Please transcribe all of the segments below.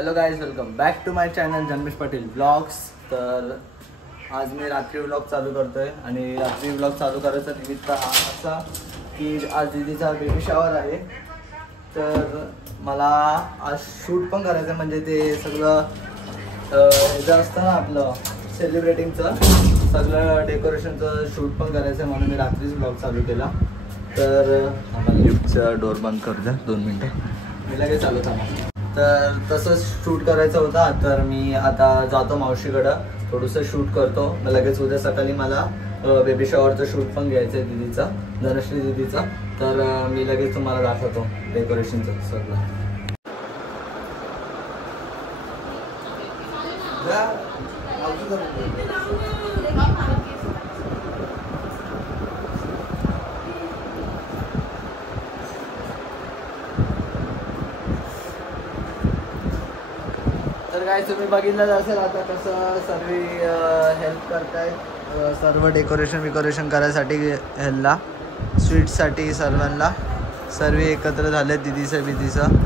Hello guys, welcome back to my channel Janmesh Patil blogs. तर आज मी रात्री व्लॉग चालू करतोय आणि रात्री व्लॉग चालू करायचा निमित्त असा की आज दीदीचा बेबी शॉवर आहे. तर मला आज शूट पण करायचं आहे, म्हणजे ते सगळं ह्याचं असतं ना आपलं सेलिब्रेटिंगचं सगळं डेकोरेशनचं शूट पण करायचं आहे, म्हणून मी रात्रीच व्लॉग चालू केला. तर आम्हाला लिफ्टचा डोर बंद करू द्या 2 मिनटं, मी लगेच चालू थांबा. तर तसंच शूट करायचं होता, तर मी आता जातो मावशीकडं, थोडंसं शूट करतो. मग लगेच उद्या सकाळी मला बेबी शॉवरचं शूट पण घ्यायचं आहे दीदीचा, धनश्री दीदीचा. तर मी लगेच तुम्हाला दाखवतो डेकोरेशनचं सगळं. तर काय तुम्ही बघितलं असेल आता कसं सर्व हेल्प करतायत, सर्व डेकोरेशन करायसाठी ह्याला स्वीटसाठी सर्वांना सर्व एकत्र झाले दीदीचं.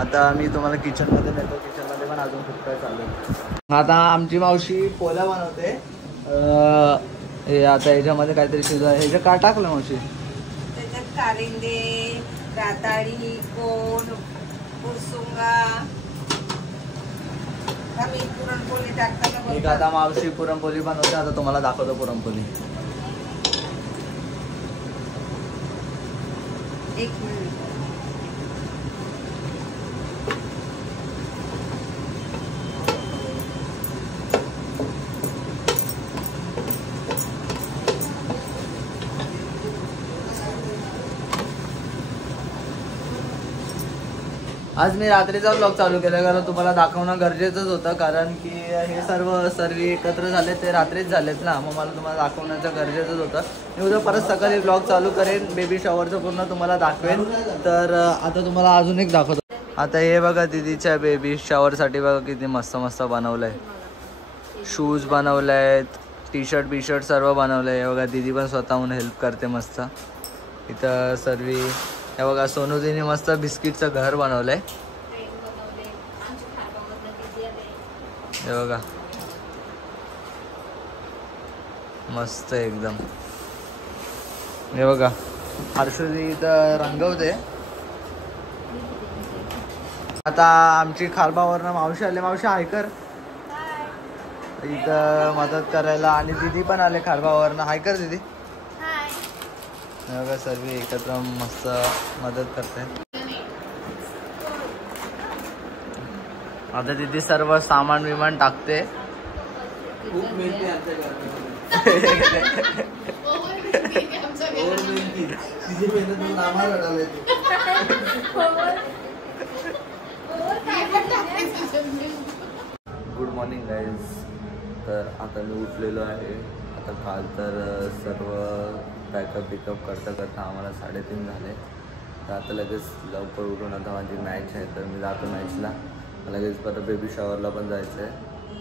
आता मी तुम्हाला किचनमध्ये नेतो, किचनमध्ये पण अजून खूप काय चालू आहे. आता आमची मावशी पोला बनवते. हे आता ह्याच्यामध्ये काहीतरी शिजवा, ह्याचं का टाकलं मावशी? त्याच्यात कारिंदे, राताळी, कोण, पुरसुंगा. एक आता मावशी पुरणपोळी बनवते, आता तुम्हाला दाखवतो पुरणपोळी. एक मिनिट. आज मी रात्रीचा व्लॉग चालू केला, कारण तुम्हाला दाखवणं गरजेचंच होतं, कारण की हे सर्व एकत्र झाले ते रात्रीच झालेत ना, मग मला तुम्हाला दाखवण्याचं गरजेचंच होतं. मी उद्या परत सकाळी व्लॉग चालू करेन, बेबी शॉवरचं पूर्ण तुम्हाला दाखवेन. तर आता तुम्हाला अजून एक दाखवतो. आता हे बघा दीदीच्या बेबी शॉवरसाठी बघा किती मस्त मस्त बनवलं आहे. शूज बनवले आहेत, टी शर्ट सर्व बनवलं आहे. हे बघा दीदी पण स्वतःहून हेल्प करते मस्त. इथं सर्व हे बघा सोनूदीने मस्त बिस्किटचं घर बनवलंय. हे बघा मस्त एकदम. हे बघा हर्षदी इथं रंगवते. आता आमची खारबावरनं मावशी आले. मावशी हाय कर इथं मदत करायला, आणि दीदी पण आले खारबावरनं. हाय कर दीदी. बघा सर्व एकत्र मस्त मदत करते. आता तिथे सर्व सामान विमान टाकते. खूप मेहनती आमच्या गुड मॉर्निंग गाईज. तर आता मी उठलेलो आहे. आता काल तर सर्व पॅकअप करता आम्हाला 3:30 झाले. तर आता लगेच लवकर उठून आता माझी मॅच आहे, तर मी जातो मॅचला. लगेच परत बेबी शॉवरला पण जायचं आहे,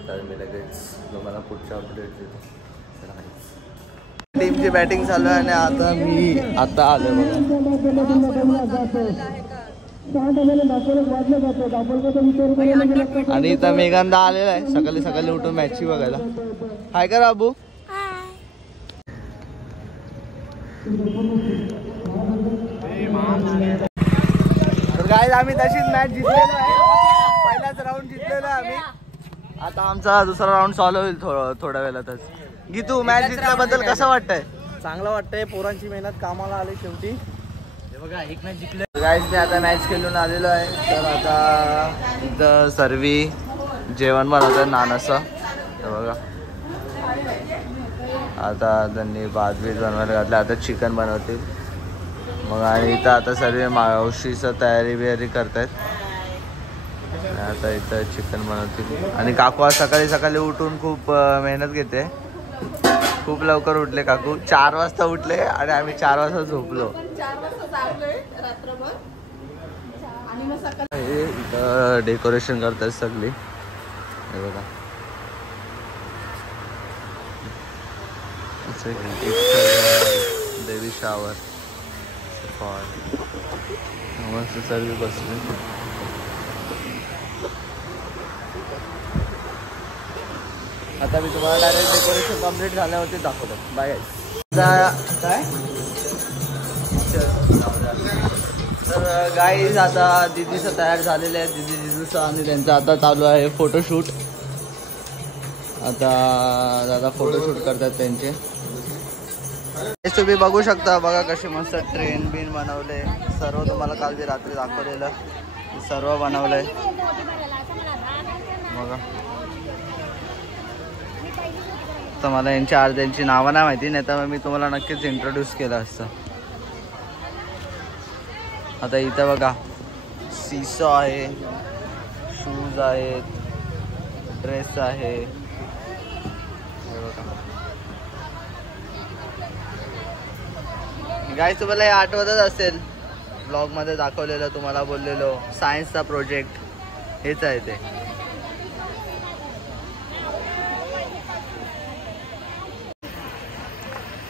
तर मी लगेच तुम्हाला पुढच्या अपडेट देतो. टीमची बॅटिंग चालू आहे आणि आता मी आलो बघा. आणि इथं मेघांदा आलेला आहे सकाळी उठून मॅचची बघायला. हाय का बाबू? तर गाईज आम्ही तशीच मॅच जिंकलेलो आहे. पहिलाच राऊंड जिंकलेलो आहे आम्ही. आता आमचा दुसरा राऊंड चालू होईल थोड्या वेळातच. गीतू, मॅच जिंकल्याबद्दल कसं वाटतंय? चांगलं वाटतंय. पोरांची मेहनत कामाला आली शेवटी. हे बघा एक मॅच जिंकले. गाईज मी आता मॅच खेळून आलेलो आहे. तर आता इथं सर्वी जेवण बनवतं नानाचं. हे बघा आता त्यांनी भात बीत बनवायला घातलं. आता चिकन बनवतील मग. आणि इथं आता सर्व मावशीचं तयारी करतायत. आता इथं चिकन बनवतील. आणि काकू आज सकाळी उठून खूप मेहनत घेते. खूप लवकर उठले काकू. 4 वाजता उठले आणि आम्ही 4 वाजता झोपलो. हे इथं डेकोरेशन करतात सगळी. हे बघा बेबी शॉवर मस्त सर्व बसले. आता मी तुम्हाला डायरेक्ट डेकोरेशन कम्प्लीट झाल्यावरती दाखवतो. बाय काय तर गाईज आता दिदीचं तयार झालेलं आहे. दिदी जिजूचं आणि त्यांचं आता चालू आहे फोटोशूट. आता दादा फोटोशूट करतात त्यांचे. तुम्ही बघू शकता बघा कशी मस्त ट्रेन बिन बनवले. सर्व तुम्हाला काल जे रात्री दाखवलेलं सर्व बनवलंय बघा. तर मला यांच्या अर्ध्यांची नावं नाही माहिती, नाही तर मी तुम्हाला नक्कीच इंट्रोड्यूस केलं असतं. आता इथं बघा सीसो आहे, शूज आहेत, ड्रेस आहे. गाईस तुम्हाला हे आठवतच असेल ब्लॉगमध्ये दाखवलेलं, तुम्हाला बोललेलो सायन्सचा प्रोजेक्ट हेच आहे ते.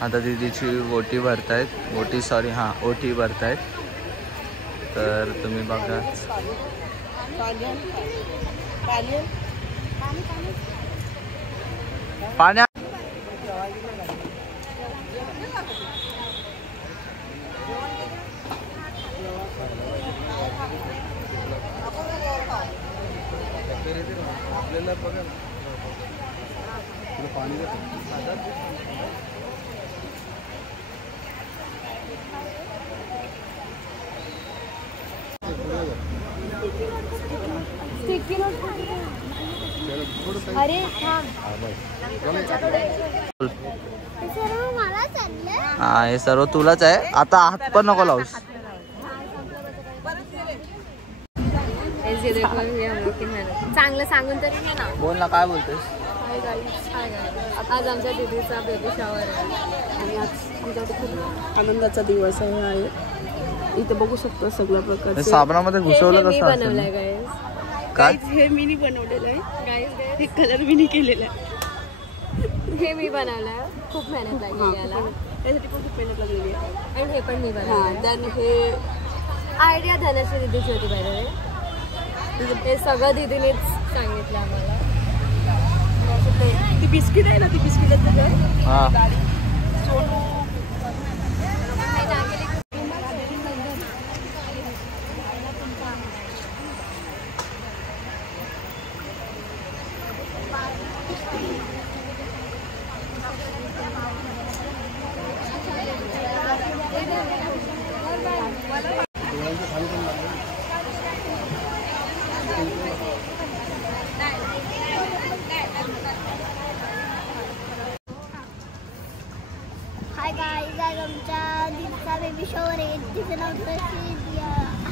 आता दीदीची ओटी भरतायत, ओटी भरतायत. तर तुम्ही बघा पाण्या आपल्याला बघा पाणी अरे हा हे सर्व तुलाच आहे. आता हात पण नको लावूस. चांगलं सांगून तरी नाही ना. बोल ना, काय बोलतेस? आज आमच्या दीदीचा बेबी शॉवर आहे आणि आज आमच्याकडे खूप आनंदाचा दिवस आहे. इथे बघू शकतो सगळ्या प्रकारचे साबणामध्ये घुसवलं कसं बनवलंय गाईस. काय हे मी बनवलेलं आहे गाईस. हे कलर मी केलेलं आहे. हे मी बनवलंय. खूप मेहनत लागली याला. त्यासाठी पण खूप मेहनत लागलेली आहे. आणि हे पण मी बनवलं. देन हे आयडिया धनश्री दीदीची होती बाय द वे. हे सगळं दीदीनेच सांगितलं आम्हाला. ती बिस्किट आहे ना, ती बिस्किटाचं काय हा हाय गाईज, आज आमच्या दीदीचा बेबी शॉवर आहे. तिचं नाव आहे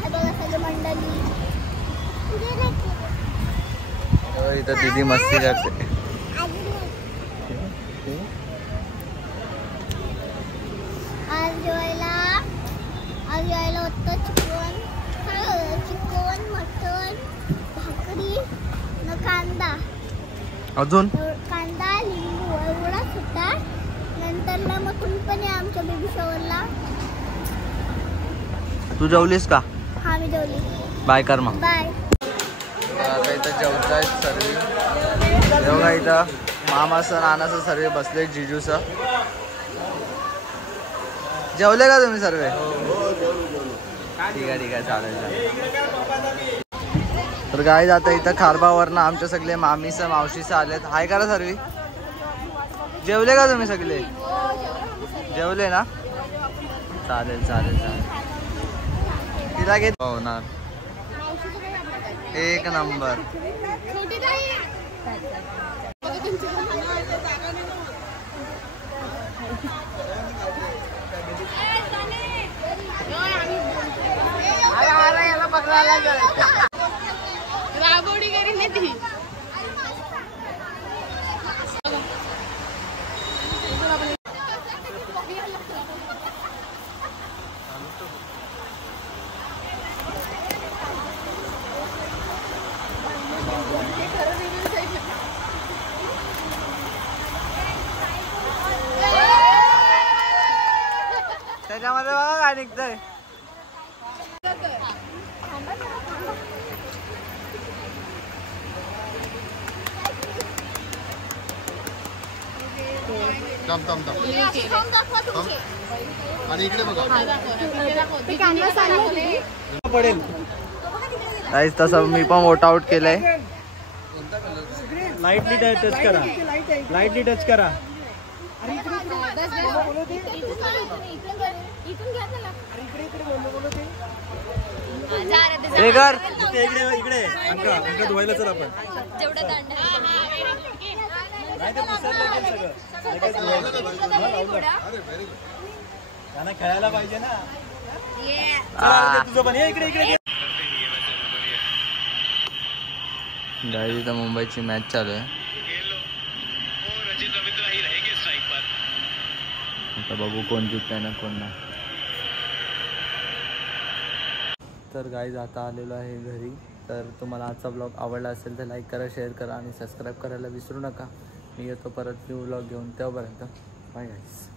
बघा सगळी मंडळी. इथं दीदी मस्ती करते. आज जेवायला होतं चिकन, मटन, भाकरी न कांदा. अजून कांदा लिंबू एवढाच होता. नंतरला मग तुम्ही पण या आमच्या बेबी शॉवरला. तू जेवलीस का? हा मी जेवली. बाय कर मग. बाय. आता इथं जेवतायत सर्व. जेव्हा इथं मामाचं नानाचं सर्व बसले. जिजूचं जेवले का तुम्ही सर्व? ठीक आहे चालेल. तर गाईज आता इथं खारबावरनं आमच्या सगळे मामीचं मावशीचं आलेत. हाय करा सर्वी. जेवले का तुम्ही सगळे? जेवले ना? चालेल. तिला घेत होणार एक नंबर. राबोडी करी नाही ती. त्याच्यामध्ये बघा काय निघतंय. आणि इकडे बघा पडेल. गाईज तसं मी पण वोट आउट केलंय. लाईटली टच करा, लाईटली टच करा. हे कर इकडे इकडे अंका अंका धुवायला चल आपण. नाही ते पुसायला लागेल सगळं. लगेच धुवायला. त्यांना खेळायला पाहिजे ना. तुझं पण ये इकडे इकडे. गाईज इथं मुंबईची मॅच चालू आहे. आता बघू कोण जिंकतंय ना कोण नाही. तर गाईज आता आलेलो आहे घरी. तर तुम्हाला आजचा ब्लॉग आवडला असेल तर लाईक करा, शेअर करा आणि सबस्क्राईब करायला विसरू नका. मी येतो परत न्यू ब्लॉग घेऊन. तेव्हापर्यंत बाय गाईज.